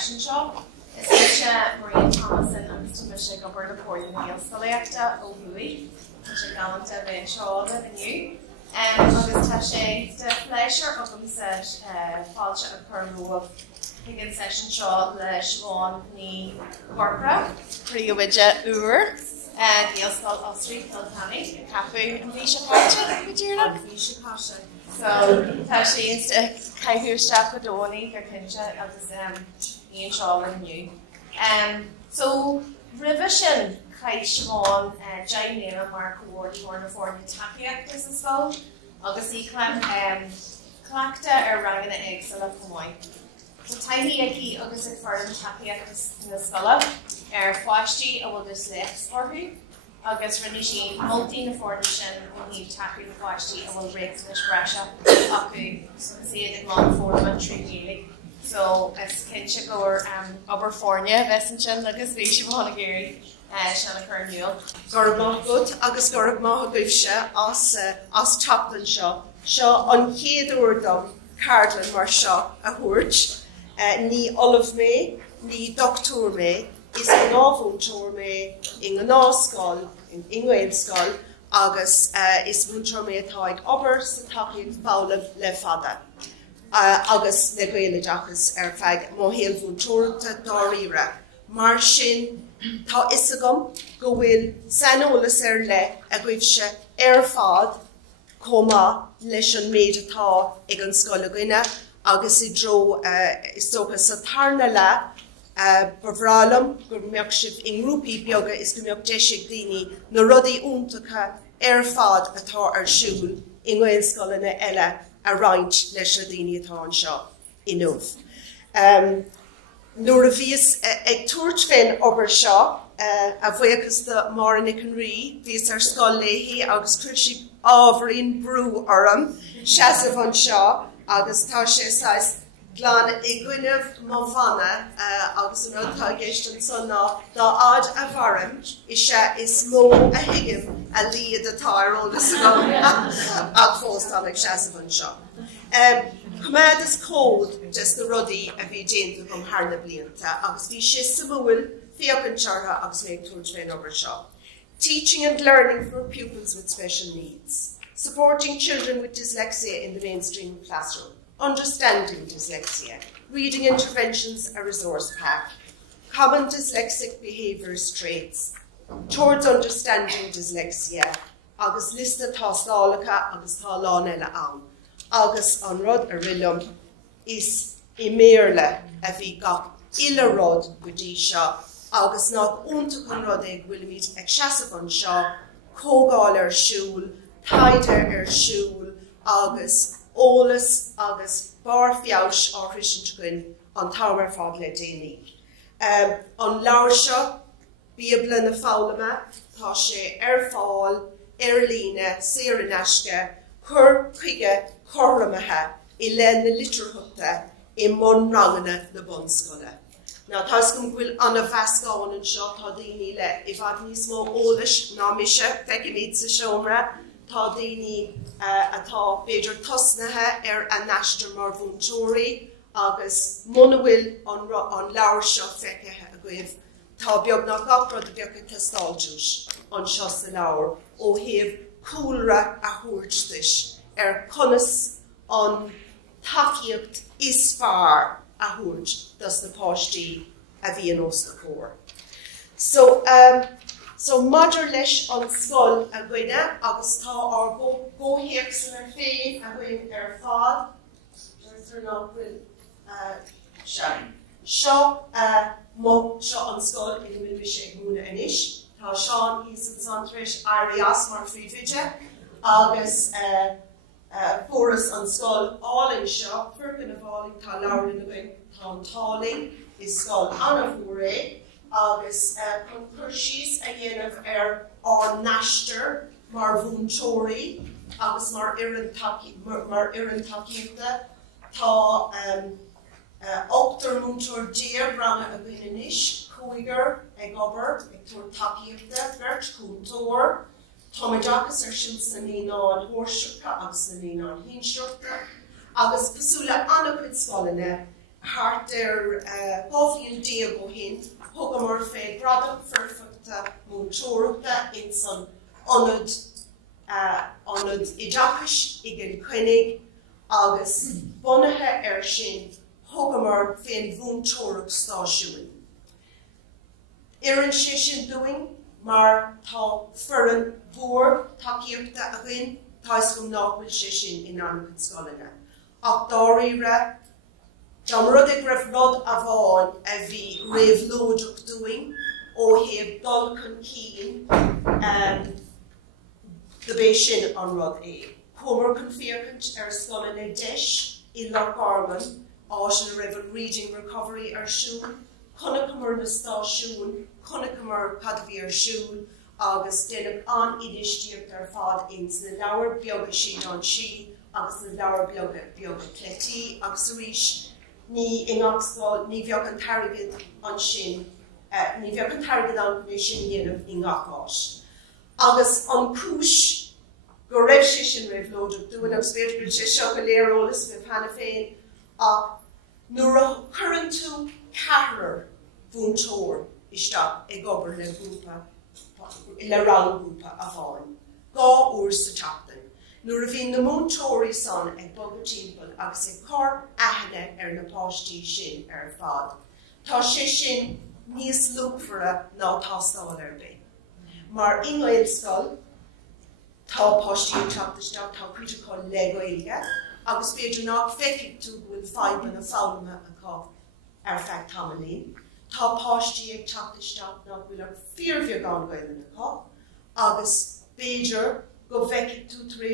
session shop. Is Roinn Siobhán agus tuaise go bhfuil le póir na Ghaelscoil Osraí, which galanta bheith Siobhán aniu. Agus tá sé de pleasure agam sa fáilte a chur higgin session seo le Siobhán Ní Chorcora, príomhaide uair, Ghaelscoil Osraí, Cill Chainnigh, Tacú an bhí se páite go dtíreach. Bhí se páite. So tá sé insta caiithúisteach go dónaí gur cinse agus íon Siobhán aniu. So ribh sin Caith Siobhán deimhníonna mar cohortí na fórna takeíochtas an scoil, agus í clachta ranganna éagsúla Comhdháil. So taithí aici agus ag fearr takeíochtas na scoile fáistí a bhfuil Disléicse orthú, agus rinne sin moltúltaí na fórna sin ó híomh takeú na fáistí a bhfuil réigs na spreise acu siad ag lán fórna treoirleabhar. So as cinse goir obair fórne bheits an sin agus bhí Siobhán géirí sena chuirniúil. Gurb maith gut agus gurb maith goibse as taplan seo. Seo an chéad uair dom Cártaí mar seo a thuairt. Ní olaf mé, ní doctor mé, is an ábhúntóir mé in an náscoil, in Ghaelscoil, agus is bhúntóir mé atá ag obair sa takeíocht fáilimh le fada. Agus na Ghaelaideachas feadh má héal bhúntóireachta dáríre. Mar sin tá isagam go bhfuil sanolas le a gcuimhse fad comá leis an méid atá ag an scoil Ghaine agus I dro is tócha sa tarna le bhrálam gur mbeadh sibh in grúpaí beaga is go mbeadh deisig daoine na rudaí úntacha fad atá ar siúl in Ghaelscoileanna eile a roinnt leis a daoine atá an seo inmh. Nuair a bhíos ag tuairt féin obair seo a bhuiachas de Maraigh an rí, bhíos ar scoil Leith agus chuir ábharín brú orm, seasamh an seo agus tá sé glán I gcuineamh mBunranganna agus an rudtá gceist an son ná dá ard-mhinicíochta is mó a hiigim a líad atá ar ólas ag fóstán ag seasamh an seo. Cumad is cód just the rudaí a bhí déanta gom thar na blianta agus bhí sé sa bhfuil fiach an teartha agus méid tuairt féin obair seo. Teaching and learning for pupils with special needs. Supporting children with dyslexia in the mainstream classroom. Understanding dyslexia. Reading interventions, a resource pack. Common dyslexic behaviours traits. Towards understanding dyslexia. Agus lista tá stálacha agus tá lán eile ann. Agus an rud a rilum is I méarla a bhí gach ille rud go dtí seo, agus ná úntaach an rud ag bhfuil míid ag seasamh an seo, cógáil ar siúl, taide ar siúl, agus ólas agus bar fiabhs á Christian an támar fad le déanaí. An leabhar seo, Bíobla na fáilime, tá sé ar fáil, ar líne, saor an eisce, chur chuige Cothromaithe I le na Litearthachta I mBunranganna na Bunscoile. Now, tá gom bhfuil anna bheascáin an seo tá daoine le I bhfad níos mó ólas ná mise feicim iad sa seomra, tá daoine atá beidir tosnathe ar a neistir mar bhúntóirí agus muna bhfuil an leabhar seo feicithe a gcuimh tá beag ná gach rud a bheadh testáilteas an seo sa leabhar ó thaobh cúlra a thuairt conas an takeíocht is fearr a thuairt dus na páistí a bhí an os na cór. So maidir leis an scoil a Ghaine agus tá ar bóthaíocht san ar féin a gcuin ar fad, ar ná bhfuil seo an scoil I bhfuil sé ag múna inis. Tá Seán is an santris Arias mar fríomhaide agus fóras an scoil álainn seo, fuircin a bhálainn tá leabhar in aghain tá an tálainn is scoil anna fóra agus chun chuirsís a dhéanamh ar neistir mar bhúntóirí agus mar iarrainn takeíochta tá ochtar múntóir déar brana a bhíon inis, chuigear ag obair ag tuair takeíochta, beirt cúntóir, Táimeachchas ar siúl sa líonán thuaiseachta agus sa líonán hínseachta, agus cosúla anna chuid scoileanna hart bhfuil dia go hin, thugamar fé bradam ferfachta mBunranganna in san onad idachas igen Chainnigh agus bunathe sin thugamar féin bhúntóireach Stáisiúin. Iran sin doing mar tá fuaim bhór takeíochta a gin táis gom náhfuil sin in an Bunscoile. Ach dáíre John rud gref rud a bháin a bhí réamhlóideach doing ó hebh dul chun cín de bé sin an rud é. Cumar chun fiorcant scoile le deis I Lochgarman áis na raibh reading recovery siún, chuna cumar na Stáisiúin, chuna cumar cadbhí siún, agus déanamh an inistíocht fad ins na leabhar beaga sin an si, agus na leabhar beaga Cleití, agus arís ní in Ghaelscoil ní bheag an targad an sin, ní bheag an targad an sin dhéanamh in gachás. Agus an cúis go raibh sin réamhlóideach dúin agus féidir go seo go léireolalas go bhana féin ach nuair a chuireann tú ceathair bhúntóir isteach gobar le grúpa le ranggrúpa a bháin. Gá uair sa teachtain. Nuair a bhíonn na mBuntóirí san bogad timpeall agus cór aithne na páistí sin fad. Tá sin níos luachmhara ná tástáil bé. Mar in Ghaelscoil tá páistí teachtasteach tá critical le Gaeilge, agus féidir nach feiceadh tú bhfuil fuaime na fuaime acu feadh tamalaí. Tá páistí teachtasteach nach bhfuil ar fíormhíor gan Gaeilge acu, agus féidir go bheiceadh tú tar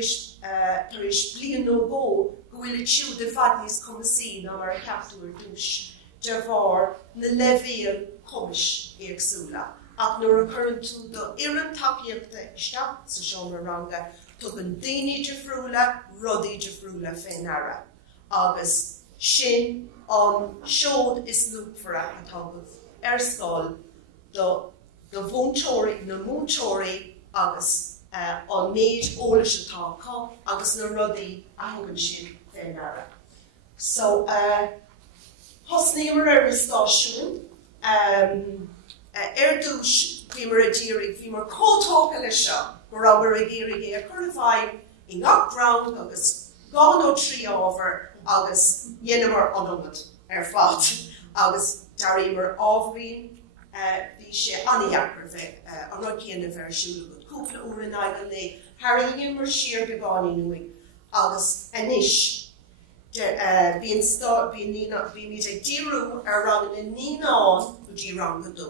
éis bliain nó go bhfuil siúd de fad níos cumasí ná mar a ceaptú dúis de bhar na leibhéal cumis éagsúla. Ach nuair a chuireann tú do iarrainn takeíochta isteach sa seomranga, tugann daoine difriúla, rudaí difriúla féin ara. Agus sin an seód is luachmhara atá go scoil do bhúntóirí na mBuntóirí agus an méid ólas atá cá agus na rudaí a thugann sin féin ara. So, hosnaí mar Stáisiúin, dúis bhí mar a ddírig, bhí mar cótócha le seo go raibh a ggéirigh a chur fáim I ngach round agus gán ó treoirleabhar agus dhéanamar anionad fad agus darí mar ábhríonn bhí sé anaíachar bheith an rud céanna bheith siúla go cúpla uair in aigeal le thar mar siar go gánaí nuaigh agus anis bhí míid ag díreú ar rang na níán go dtí rang go dó.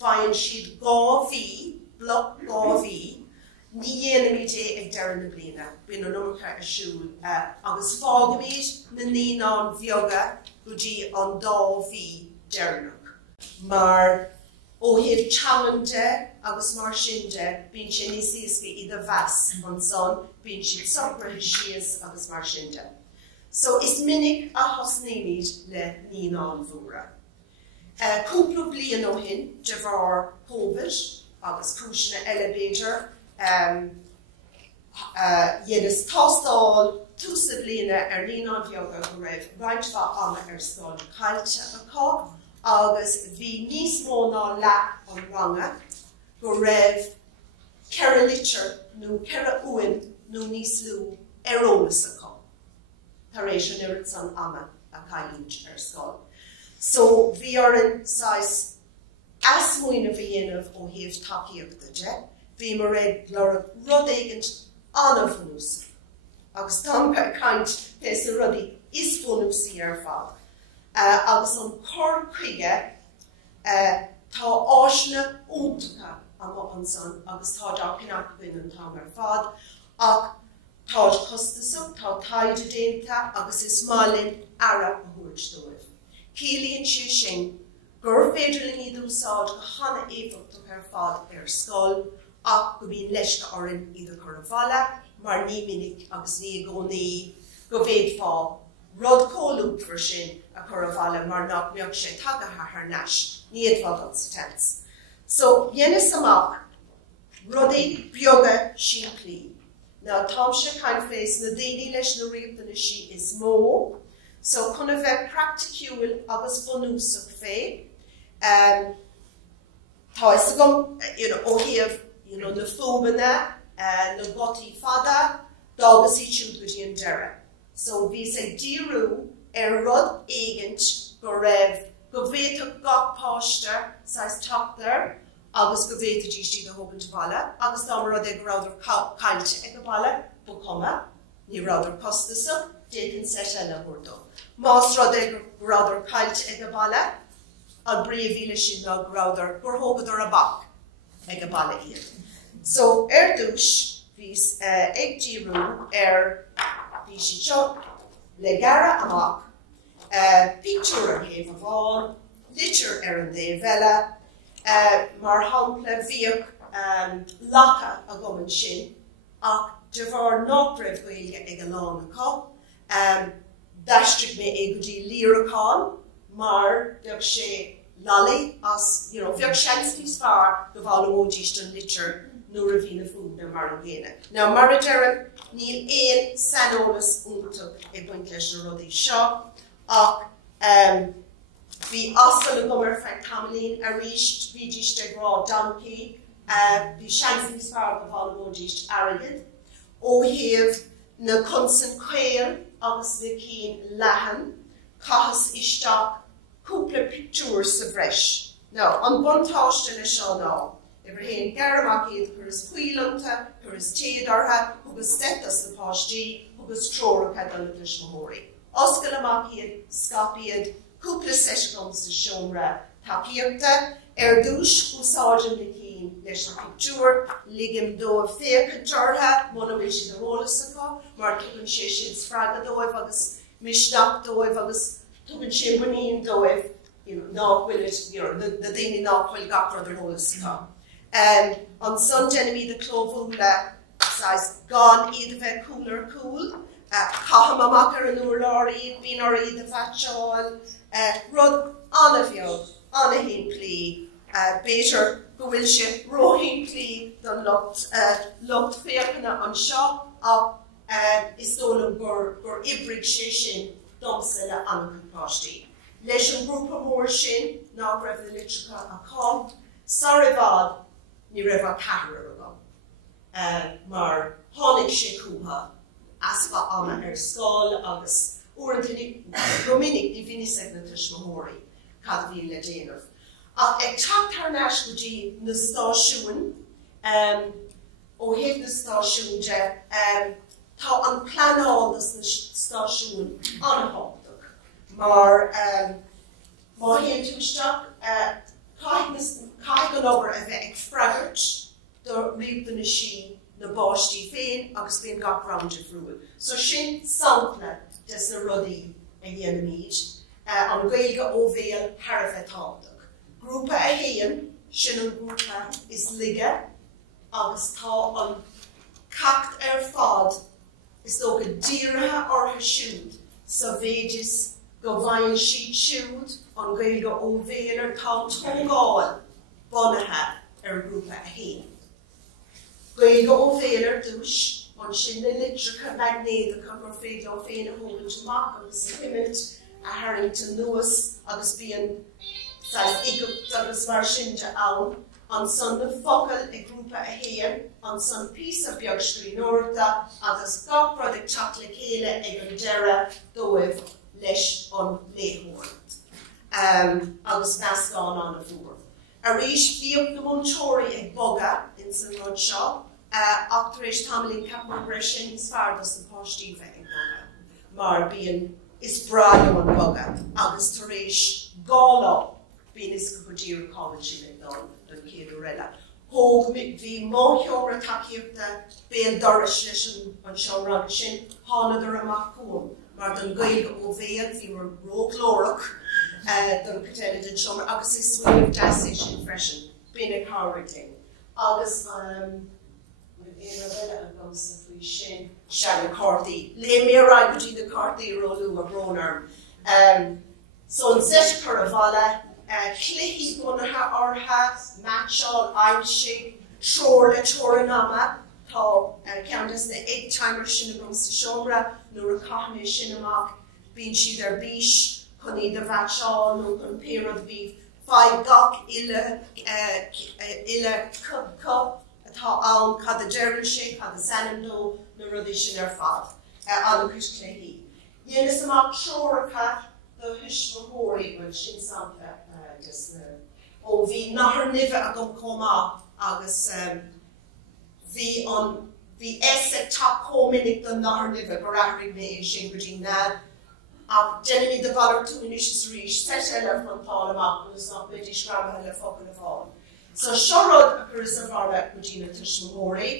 Fáinne siad gábhí, bloc gábhí, ní dhéanamid ag deireadh na bliana, bíonn an numcha a siúil, agus fágamid na níán bheoga go dtí an dábhí deireadh. Mar ó thaobh teallante agus mar sinnte, bíonn sé níos íosca I do bheas an son, bíonn siad sorbrathe síos agus mar sinnte. So is minic a hosnaimid le níán bhúra. Cúpla bliain ó hin, de bhar COVID agus cúisina elevator, dhéanas tástáil túsa bliana ar níán bheoga go raibh roinnt anna scoil Cailte acu, agus bhí níos mó ná leath an ranga go raibh ceithre litir nó ceithre uaim nó níos lú ólas acu. Tar éis an irid san ama a caiint scoil. So bhí an sais acmhainní dhéanamh ó thaobh takeíochta de, bhí mar raibh le rud éigent anna fúnús. Agus tá caint fés a rudaí is fúnúsaí fad. Agus an chuige tá áisina úntacha an san agus tá deach buin an tá ar fad ach tá costasach tá taide déanta agus is málinn ara a thuairt dóibh. Cílíonn sé sin gur féidir le iad úsáid go chana éifeachtach ar fad scoil ach go bhíonn leis go orann iad chur bhalla mar ní minic agus ní gcónaí go bhéad fá rud cóúpar sin a chur bhalla mar nach mbeadh sé tagatha ar neis níiad fad an sa tents. So dhéanas amach rudaí beaga siaclaí. Now, Tom se kind face na daily leis na riachtainna si is mó, So chun bheith practicúil agus bunúsach fé. Tá is gom, ó híomh, na fuaime, na botaí fada, dágus í siúdúidí an deire. So bhí sé díriú rud éigint go raibh go bhféadfadh gach páiste sais teachtar agus go bhféadfadh dístí go thógant bhaile, agus dá rud ag ráidir caiilte ag go bhaile bu cuma, ní ráidir postasa, déann sete le thuirtó. Más rud ag ráidir caiilte ag go bhaile, an bríomhíle sin ná ráidir gur thógadar a bach ag go bhaile iad. So dúis bhís ag díriú bhí si seo le gara amach, picture ar chéimh bháin, litir ar an dé bheile, mar hampla bhíoh lacha a gomann sin, ach de bhar nach raibh gaeilge ag an lán acu. D'aistrigh mé ag go dtí líoracháin, mar beag sé lalaí as, bheag seans níos fearr go bhfuil ódíist an litir nuair a bhí na fuaime mar an gcéine. Now, mar a deireadh níl éon sanolas úntach ag buint leis na rudaí seo, ach bhí asal a gomar feadh tamlín a ríist bhí díiste grá Daltaí, bhí seans níos fearr go bhfuil ódíist airgid, ó thaobh na consan Caith agus na cín leathan, cahas isteach cúpla pictiúr sa bhreis. Now, an buntáiste le seo ná, Iver héin garamach iad chur is fuaimanta, chur is téadartha, chugus stetas na páistí, chugus treoirleabhar dul leis na móraí. Oscail amach iad scapiad cúpla seisgam sa seomra takeíochta, dúis úsáideann na cín leis na pictiúr, ligim dóibh féacha deartha, muna mé sin na rólas acu, mar tugann sé sin sfraga dóibh agus misneach dóibh agus tugann sé buíon dóibh, náhfuil na daoine náhfuil gachar ar rólas acu. On Sunday, we the clovula size gone either ve cooler cool, Cahamamaker and Urari, Binari the Fatchal, Rud Anavio, Anahin plea, Better Gowilship, Roinn plea, the locked fairpina on shop of Istolen Gur Ibrig Shishin, Domsella Anakupashti. Lesion group of more shin, now rev the literature a com, Sarivad. Ní raibh a cahar agam. Mar tháinig sé cútha aspa ama ar scáil agus uairthaí go minic ní bhíní segnatas na móraí cad bhí le déanamh. Ach ag teachtar neis go dtí na stáisiúin, ó thaobh na stáisiúin de tá an pleanáil na stáisiúin anthachtaach. Mar héan túisteach Caith an obair a bheith ag freagart do riomh sí na báistí féin agus bíon gach round a bhrúil. So sin sampla des na rudaí a dhéanam iad, an Gaeilge ó bhéal thar a bheith tábhachtach. Grúpa a héan, sin an grúpa is lige, agus tá an cacht ar fad is dó go díreithe ortha siúd, sa bhéidir go bhain siad siúd an Gaeilge ó bhéal ar tá tógáil bunathe ar grúpa a héan. Gaeilge ó bhéal ar dúis, an sin na litreacha magnéadacha gur féad ó féin a thógant amach agus imimilt a Harrington nuas agus bíon Igipt agus mar sin de ann, an son na focail ag grúpa a héan, an son pís a beag scríbhneoirta agus gach rud ag teacht le chéile ag an deire dóibh leis an léithmhórt. Agus meascán an a bhuair. A rís bhíoh na mBuntóirí ag boga in san rud seo, ach tar éis tamlín capar breis sin is feardas na páistíomha ag boga. Mar bíon is brailú an boga, agus tar éis gála bíon is go dír cáil sin ag don céadú réile. Thóg bhí mátheoir a takeíochta bíon doras leis an seomra sin tháinar amach cuam, mar don Gaeilge ó bhéal bhí mar róglórach don catéile den seomra agus is suaimh deasa sin freisin bína cáirting. Agus éon bheile an gomsa faoi sin se na Cártaí. Le méráid go dtí na Cártaí róú a brónar. So an set chur a bhaile, cluiche bunathe ortha, matseáil, aimsig, treoirleabhar, tá ceantas na 8 timer sin a gomsa seomra, nuair a caithne sin amach, bíonn siad ar bís chun iad a bheith seán nó chun péad bhí fáid gach ile atá ann cad a dearann sé, cad a sanandó na rudí sin ar fad an chus cléí. Dhéanamh amach treoirleabhar do thuismóirí bhfuil sin sampla ó bhí láthair nimhe a go comá agus bhí ésa tá cominic don láthair nimhe go rathraigh mé é sin go dtí nád ach déanamh de bhalar túnis is rís set eile frontáil amach agus nach bidí scrama le focail a bháin. So seorad a gur is a bharla go dtí na tuismóirí.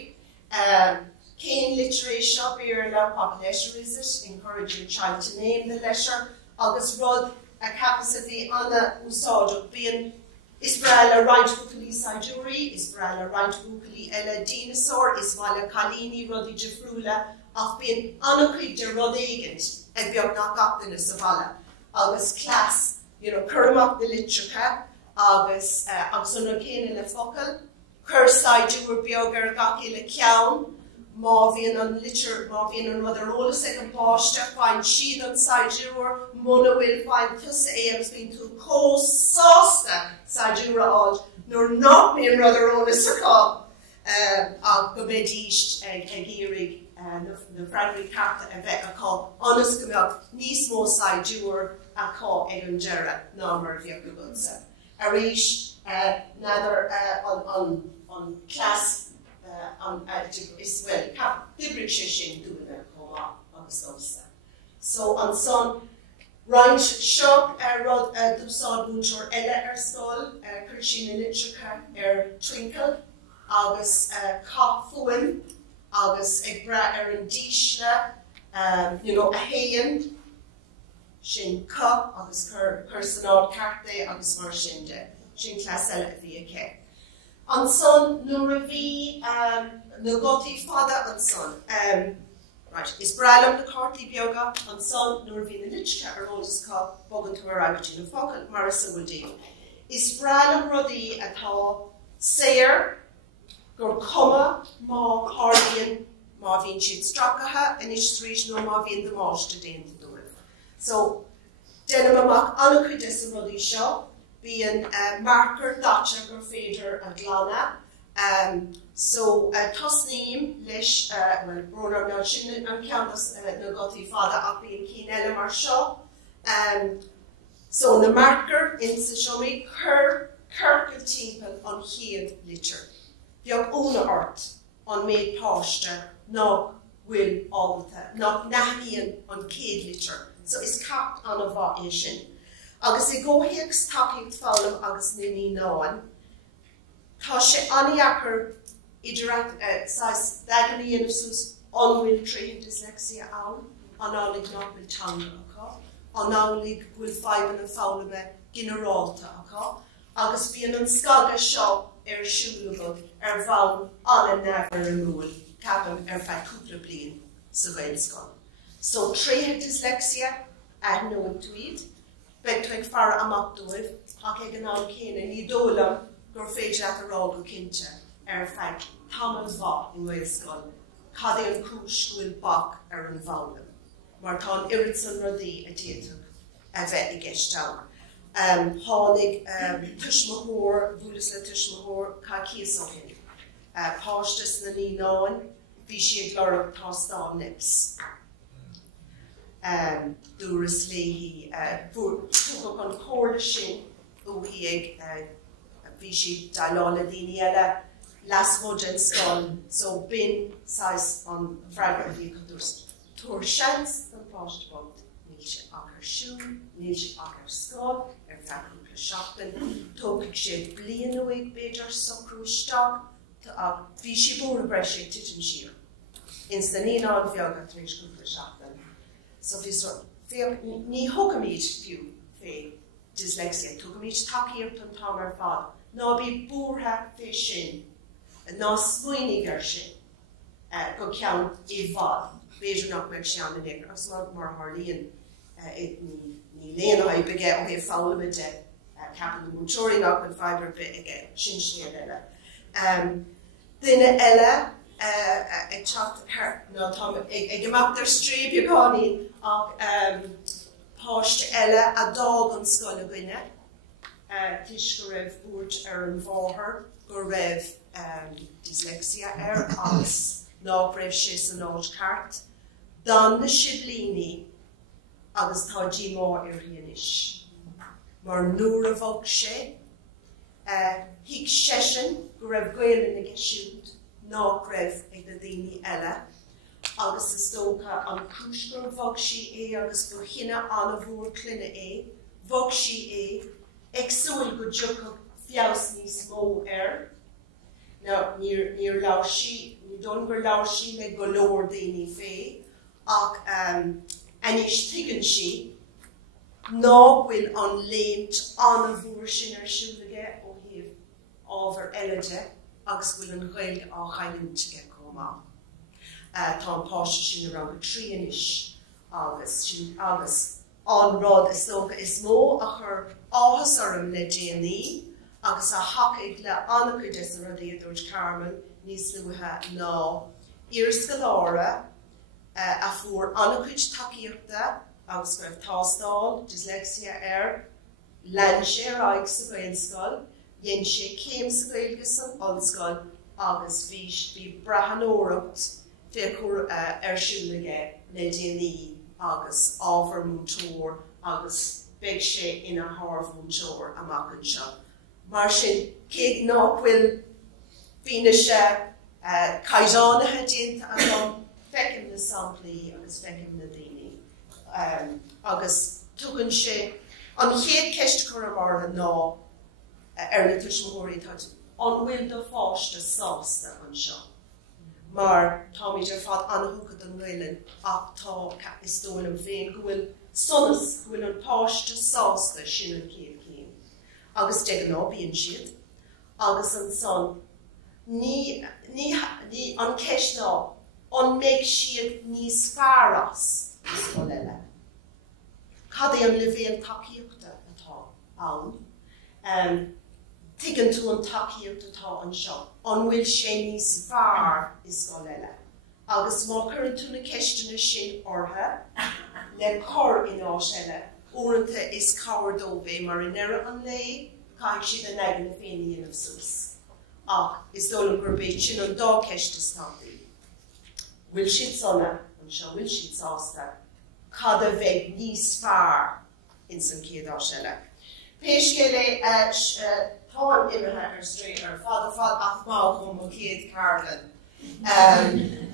Céin litearéis seo bíar le population research, encouraging child to name the leisure, agus rud a capas a bhí anna úsáideach bíon is breile roinnt bucailí Stáisiúin, is breile roinnt bucailí eile dinosaur, is bhaile cailíní rudí defriúla ach bíon anna chuide rud éigent ag beag nach gatainna sa bhaile. Agus class, churamach na Litearthachta, agus anna céine le focail, chur Stáisiúin beag ar gach ile ceann, má bhíon an rud ar ólas ag an páiste, fáin siad an Stáisiúin, muna bhfuil fáin tusa é agus bíon tú cósásta Stáisiúin áil, nuair nach bíon rud ar ólas aá ach go bheith díist ag iarraigh na Francaí Cártaí a bheith aá anas go mbeadh níos mó Stáisiúin aá ag an deire ná mar bheadh go bunsa. Arís nadidir an class is well dibrig sé sin dúna comá agus omsa. So an son roinnt seo rud dúsáid búnseoir eile ar scóil chuir sin na Litearthachta ar twinkle agus fuaim agus ag bra ar an dísle a héan sin agus chur san ard-Cártaí agus mar sin de sin class eile a bhí aché. An son nuair a bhí na Daltaí fada an son. Is bralam na Cártaí beaga an son nuair a bhí na Litearthachta ar ólas cá bogan tú ar agatí na focail mar a saoildaí. Is bralam rudaí atá saor gur cuma má háiríonn má bhíonn siad stracathe inis tríos nó má bhíonn do máiste déanta dúibh. So déanam amach anna chuide sa rudaí seo. Bhíon marker dáte gur féidir a glána. So tosníim leis brónar ná sin an ceantas na Daltaí fada ach bhíon cín eile mar seo. So na marker in sa seomí chur timpeall an chéad litir. Bheag óna ort an méid páiste ná bhfuil ábalta, ná nathíonn an céad litir. So is capt an a bhá é sin. Agus I ggóthaíocht tacaíocht fálam agus naní náin, tá sé aniachar idirach dagan dhéanamh sús an bhfuil Tréithe Disléicse ann, an álaigh nach bhfuil teanga acu, an álaigh bhfuil faiban na fálaime ginearálta acu, agus bíonn an scaga seo ar siúlagad ar bhain anna neamhar an múil capam ar feadh cúpla bliain sa Ghaelscoil. So Tréithe Disléicse nó an tweed, beg tú ag fara amach dúibh, ach ag an an céine ní dólam gur féidir at ará go cinnte ar feadh tamil bhá I Ghaelscoil, cad é an cúsúil bach ar an bhánam, mar tá an irid san rudaí a déanamh a bheith I gceistán. Tháinig tuismóthóir, bhualas le tuismóthóir cá cíosóchin. Páistas na ní náin, bhí siad lorach tá stán nips. Dúras léhí tuach an cóirla sin uí ag bhí siad dalála daoine eile lasmóid an scáil, so bin sais an bhreagar bhí chu túair seans an páiste bont. Níl sé ach ar siún, níl sé ach ar scáil, ar feadúpla seachtain, tógadh siad bliain uig beidir socrúisteach, ach bhí si búra breis sé titim siar. Ins na níon an bheag a tríos cúpla seachtain. So ní thugamíid fiú fé dyslexia, thugamíid takeíocht an tamar fad, ná bí búrtha fé sin, ná smuoinnig ar sin, go ceann I bhad, beidir nach meid sean in éair, as mar tharlaíonn ní léana I beige ó hé fálaime de Ceapadh Siobhán nach an faibar bit ige sin snéad eile. Duine eile ag teacht ag amach ar stríb ag gánaí ach páiste eile a dá an scoile gine, tis go raibh búirt an bmháthair go raibh dyslexia agus ná raibh sé san áid ceart, dan na siblíní agus tá dí má rianis. Mar nuair a bhog sé, hic sesin go raibh Gaeilge na geisiúd ná raibh ag na daoine eile, agus is tócha an cúisgur bhog sí agus go chinine anna bhór cluine bhog sí agsúil go dtiocach fios níos mó Now, níor lá sí, ní don gur lá sí le go leor daoine fé, ach anis tuigeann sí, ná bhfuil an léint anna bhór sin siúlaige ó híomh ábhar eileide, agus bhfuil an Ghaeilge á chailínte comá. Tá an páiste sin ar an tríanis agus an rád is tócha is mó a chur áthas orm le déanaí, agus a hacaigh le annachcuid is a rudí dúirt Carmen níos luathe ná iarscoláire a fuair annachcuid takeíochta agus raibh tástáil, dyslexia lean sé ar aig sa Ghaelscoil, dhéann sé céim sa Ghaeilge san Bunscoile agus bhí breathnóireacht fé chur siúlaige le déanaí agus ábhar mútóir agus beidh sé ina tharbh mútóir amach an seo. Mar sin cé ná bhfuil bhíne sé caighdeánathe déanta an feicim na samplaí agus feicim na daoine. Agus tugann sé an chéad ceiste chur ná ar na tuismóirí an bhfuil do fáiste sásta an seo. Mar tá míidir fad anthúcad an Ghaeilge ach tá is dóin an féin go bhfuil sonas go bhfuil an páiste sásta sin an céad céim. Agus de ná bíonn siad, agus an son ní an ceis ná an méid siad níos fearras is go leile. Cad é an leibhéal takeíochta atá ann. Tuigeann tú an takeíocht atá an seo, an bhfuil sé níos fearr is go leile. Agus má chuireann tú na ceisteanna sin ortha le chur in áis eile. Uaireanta is cabhair dóibh mar in éire an lé, caiith siad an aigean na féin of sús. Ach, is dólam gur béid sin an dá ceiste stádaí. Bhfuil siad sonna, an seo bhfuil siad sásta, cad a bheith níos fearr in san céad áis eile. Péisce táim imethe ar straight ar fad ach má chum an céad Cartaí.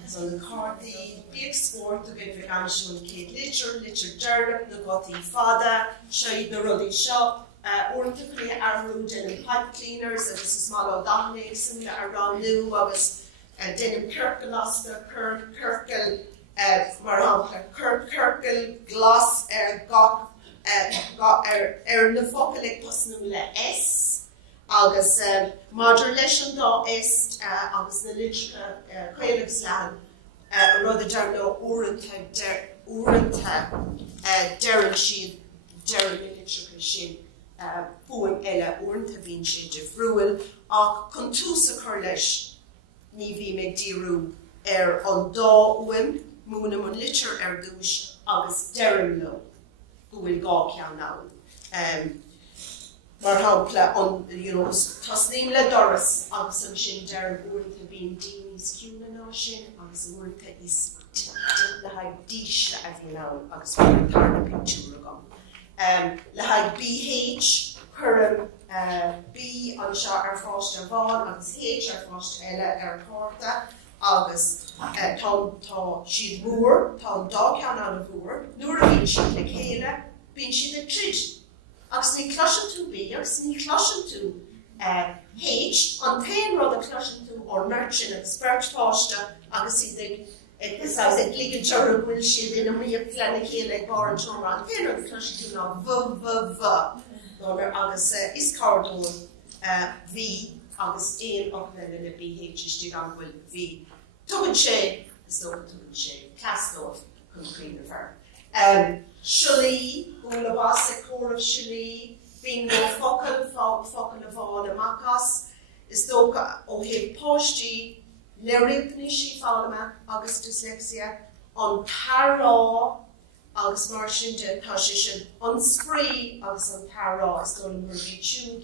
So the Cártaí, big sport a bit of Anisiún céad Litearthachta, na Ghaeltaí fada, seo na rudí seo, uaireanta chuige armú denim pipe cleaners agus is má Nodanna san le aránú agus denim circalasta, circle mar circle glas ar na focail ag pasnú le S, agus maidir leis an dá S agus na litreacha chuileachs lean rud a dearna uaireanta deireann siad deireann na litreacha sin fuaim eile uaireanta bhíonn siad de bhfuil ach chun tús a chur leis ní bhí méid díriú ar an dá uaim múna an litir ar dúis agus deireann lo go bhfuil gá ceann ann. Mar hampla tasníim le doras agus an sin deir uaireanta bhíonn daoine ciúna ná sin agus uaireanta is le haid díise a bhíonn ann agus bhíonn tarna pictiúra gom. Le haid BH chuireann B an seo ar fáiste bháin agus H ar fáiste eile ar Cárta agus tá siad mhuair, tá an dá ceann ann a bhuair, nuair a bhíonn siad le chéile, bhíonn siad ag tríd. Agus ní cloiseann tú B, agus ní cloiseann tú H, an tain rud a cloiseann tú or merchin agus bertfáiste agus iad ag lígan teir bhfuil siad ina riamh lena chéile ag bar an teomra, an tain rud a cloiseann tú ná v. Agus is cardúil V agus éon ochna le BH is an bhfuil V. Tugann sé, is tugann sé, castómh chun Creanamh. Siúlaí, bhfuil bhas córamh siúlaí, bhíon go focail a bháin amachas, is dócha ó thaobh páistí le riachtaní sí fáilme agus dyslexia, an tarrá agus mar sin de tá sé sin an sprí agus an tarrá is dul mar bhí siúd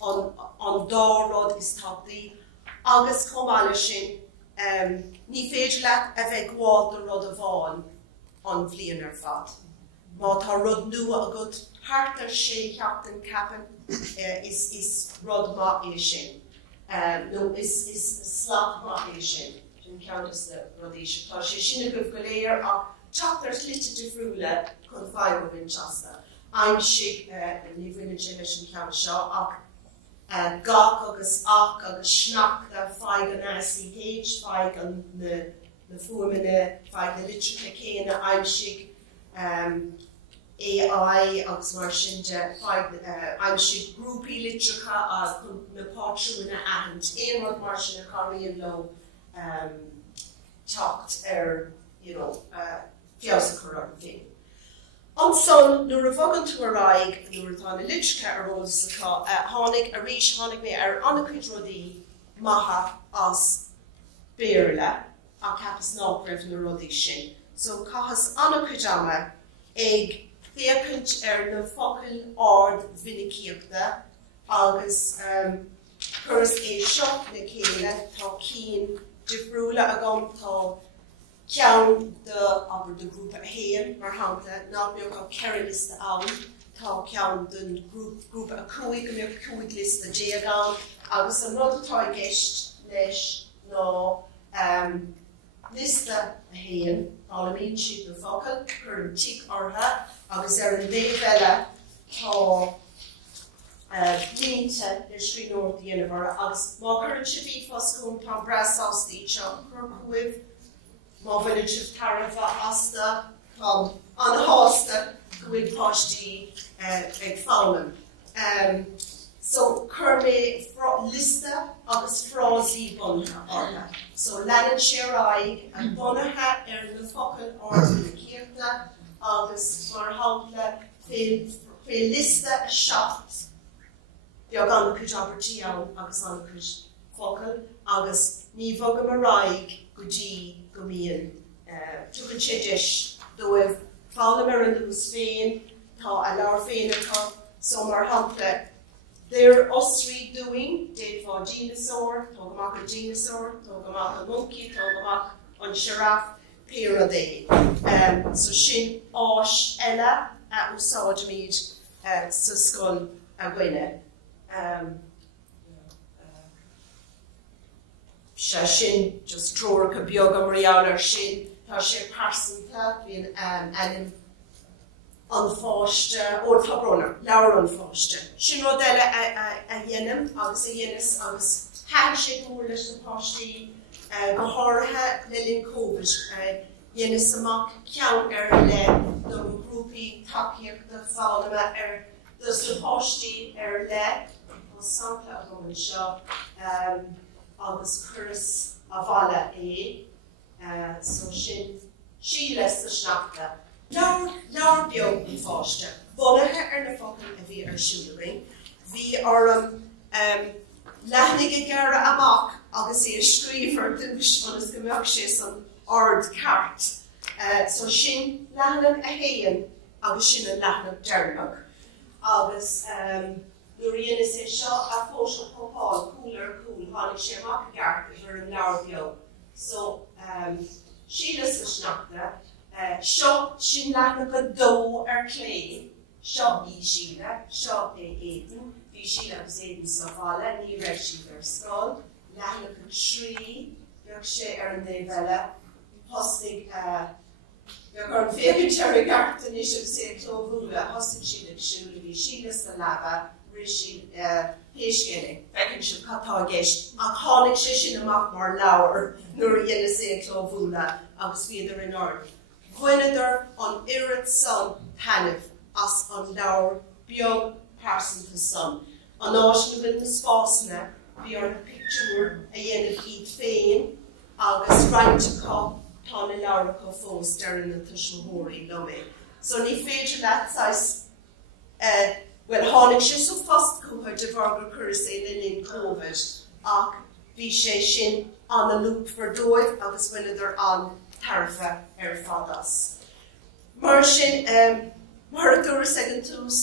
an dárod is Tátaí agus Comhdháil sin ní féidir leat a bheith gháil do rud a bháin an bhliain ar fad. Má tá rud nua a go hartar sé cheachtain capan is rud má é sin. No is slap má é sin. Sin ceantas na rudí sin. Tá sé sinna go léir ach teachtar Cluiche difriúla chun fuaim Winchester. Aim sig ní bhfuine sin ceann seo ach gach agus ach agus snach de feig an RSO2022 feig an na fuaime feig na Litearthachta céine aim sig AI agus mar sin de aim sig grúpaí Litearthacha a na páisiúna ahand éon rud mar sin a choiríonn lo teacht fios chur an féin. An son, nuair a bhagan tú a raig, nuair atá na Litearthacha ar rud sa tháinig a rís tháinig mé ar annachcuid rudaí maithe as béarla a ceapas nácraibh na rudaí sin. So cahas annachcuid ama ag féacaint ar na focail ard-mhinicíochta agus churas é seo na céile tá cín difriúla a gom tá ceann de grúpa héan mar háanta ná beag an ceithre lista ann tá ceann den grúpa a chuig go mbeadh chuig lista déagán agus an rud atá gceist leis ná lista a héan álamíonn siad na focail chur an tic ortha agus ar an léomheile tá Líonta le Srí Nóir dhéanamhar agus má churann si bhí foscún tá brasástaí seo chur chuibh má bhfuil sibh tarfa asta an hásta go bhfuil páistí ag fálam. So chur mé lista agus frásaí bunaithe ortha. So leanann sé raig an bunaithe ar na focail ard-mhinicíochta agus mar hápla fé lista a seacht beag annachcuid abertí ann agus annachcuid focail agus ní bhogam a raig go dtí go mííon tugann sé deis dóibh fálam ar an dús féin tá a leabhar féin atá so mar hápla They're Osraí doing, they'd for dinosaur, talk about a dinosaur, talk about a monkey, talk about an giraffe, pair a day. So sin áis eile a úsáid míid sa scoil a gcuine. Se sin just tróir go beag am riálar sin tá sé persanta bhíon anim an fáiste ó tabróna, leabhar an fáiste. Sin rud eile a dhéanam agus a dhéanas agus theann sé go mór leis an páistí go háirithe le linn Covid. Dhéanas amach ceann ar le do grúpaí takeíochta fáilime ar dus na páistí ar le an sampla a bhfuil seo agus churas a bhaile é so sin síle sa sneachta. Leabhar beag an fáiste. Bunaithe ar na focail a bhí ar siúlaring. Bhí orm leithnig a gcearra amach agus é scríomhar dúis agus go mbeadh sé san ard ceart. So sin leithnam a héan agus sin an leithnam dearnach. Agus nuair dhéana sé seo a fóisiil Comhdháil cúlar tháinig sé amach a gceart ar an leabhar beag. So síle sa sneachta seo sin leithna go dó ar clé, seo í síle, seo é éideann, bhí síle agus éideann sa bhaile, ní raibh síle ar scoil, leithna go trí, beag sé ar an léomheile, hostig beag ar an féiceann ar a gartain is agus é clómhúla, hostig síle siúla, bhí síle sa leaba, rí héiscéine, beagann si catá gceist, ach tháinig sé sin amach mar leabhar nuair a dhéana sé clómhúla agus féidir in ord. Ghuinneidir an irid son tanmh as an leabhar beag persanta son. An áis na bhfuil na spásna bhí ar na pictiúr a dhéanamh iad féin agus roinntachá tá na leabhar fós dearann na tuismóirí lomé. So ní féidir leat well tháinig sé so fast cúthair de bhargur churas é le linn Covid ach bhí sé sin an a lúp for dóibh agus bhuileidir an tarfa ar fadas. Mar sin, mar a dúras ag an tús,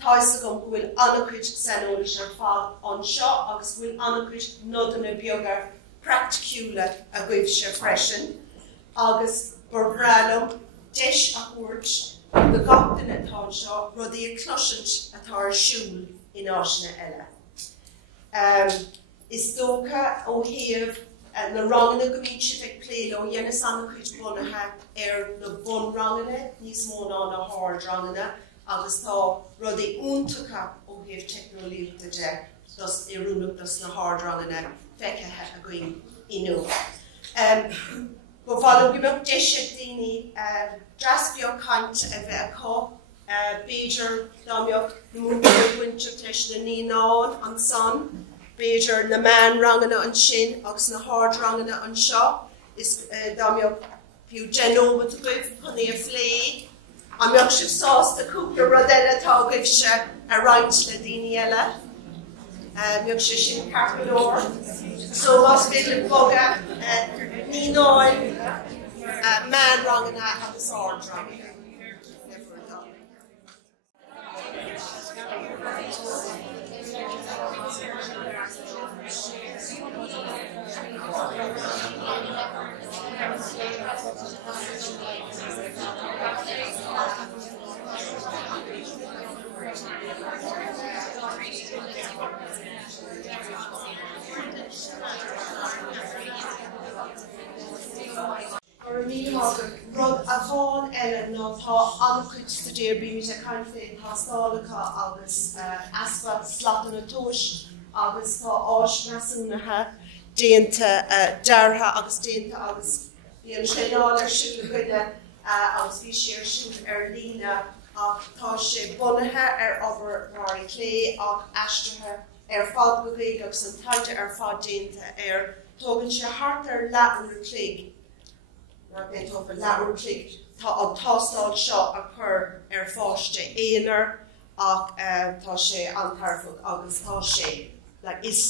táis agam bhfuil annachcuid sanolas ar fád an seo, agus bhfuil annachcuid Nodanna beagar practicúla a bhuiimh se freisin, agus barbrálum deis a thuairt na gachtain atá seo rudaí a cloisint atá ar siúil in áisina eile. Is dócha ó thaobh na ranganna go mín si bheith pléile ó dhéana annachcuid bunathe na bhfuilranganna níos mó ná na ard-mhinicíochta, agus tá rudaí úntacha ó thaobh treoirleabhar de dus i rúnachtas na ard-mhinicíochta feicthe a gcuin inú. Go bhfuil go bheith deise daoine drasbíoch caint a bheith acu, Beidir dámbeocht na mBunranganna leis na nínáin an son, Beidir na mBunranganna an sin agus na ard-mhinicíochta an seo, is dámbeocht fiú genóma a gcuibh chunaí a phlé, ambeocht sibh sásta cúpla rud eile tá gcuibh se a roinnt le daoine eile. Mbeocht sé sin carpelóir. So más féidir boga nínáin mBunranganna agus ard-mhinicíochta. Rud a bháin eile ná tá annachcuid sa déir bíomh a caint féin thástálacha agus aspa slatan na tois agus tá áisneasúnathe déanta deartha agus déanta agus bhí an tréáil ar siúil chuile agus bhí sé ar siúil ar lína ach tá sé bunathe ar obair mar clé ach aistrithe ar fád go gaige agus an taide ar fád déanta ar tógann sé thart ar láthair clé. Ben top een lawer klik an tástáil seo a chur ar fáiste éonar ach tá sé antarfud agus tá sé is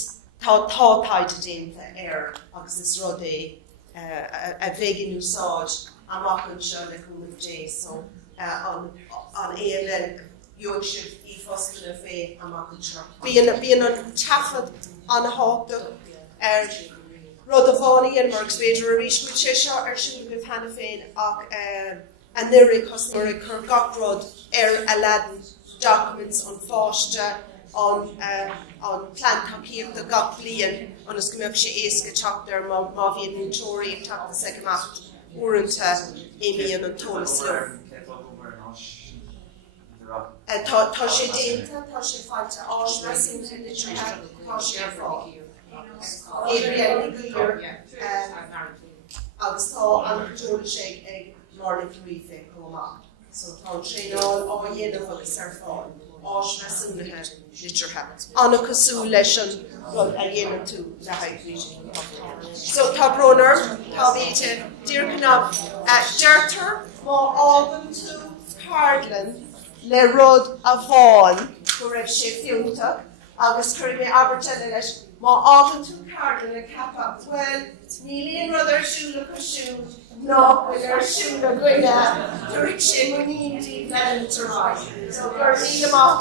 tátáid déanta ar agus is rud é a bheith úsáid amachchan seo le cúmah dé so an éile joog sibh í foscail fé amachchan seo. Bíon an tafad an hápta ar rud a bhánaí mar beidir a rís mu sé seo ar siúil go hena féin ach an nuaigh cosúir a chur gach rud ar a leadan documents an fáiste an plantachíochta gach bliain agus go mbeadh sé éasca teacht ar má bhíon mútóirí ag teachta sa gamacht uaireanta éíon an tolas leor. Tá sé déanta, tá sé fáilte áisna sin tá sé ar fáil. Agus tá an dúla sé ag Lorna Cluiche comach. So tá tréáil á dhéanamh agus ar fáil áisneasúnathe Litearthachta. Anna cosú leis an rud a dhéanamh tú le haidhríte. So tá bronar, tá bhíte díorcannamh deirtar má ágann tú cardlan le rud a bháin go raibh sé fiúntaach agus chuir mé abertaile leis má ágann tú cardlan le Ceapadh. Well, níl rud ar siúla go siú ná bhfuil ar siúla goine dúirt sé mo níomtí leantarráid. So gur míle amach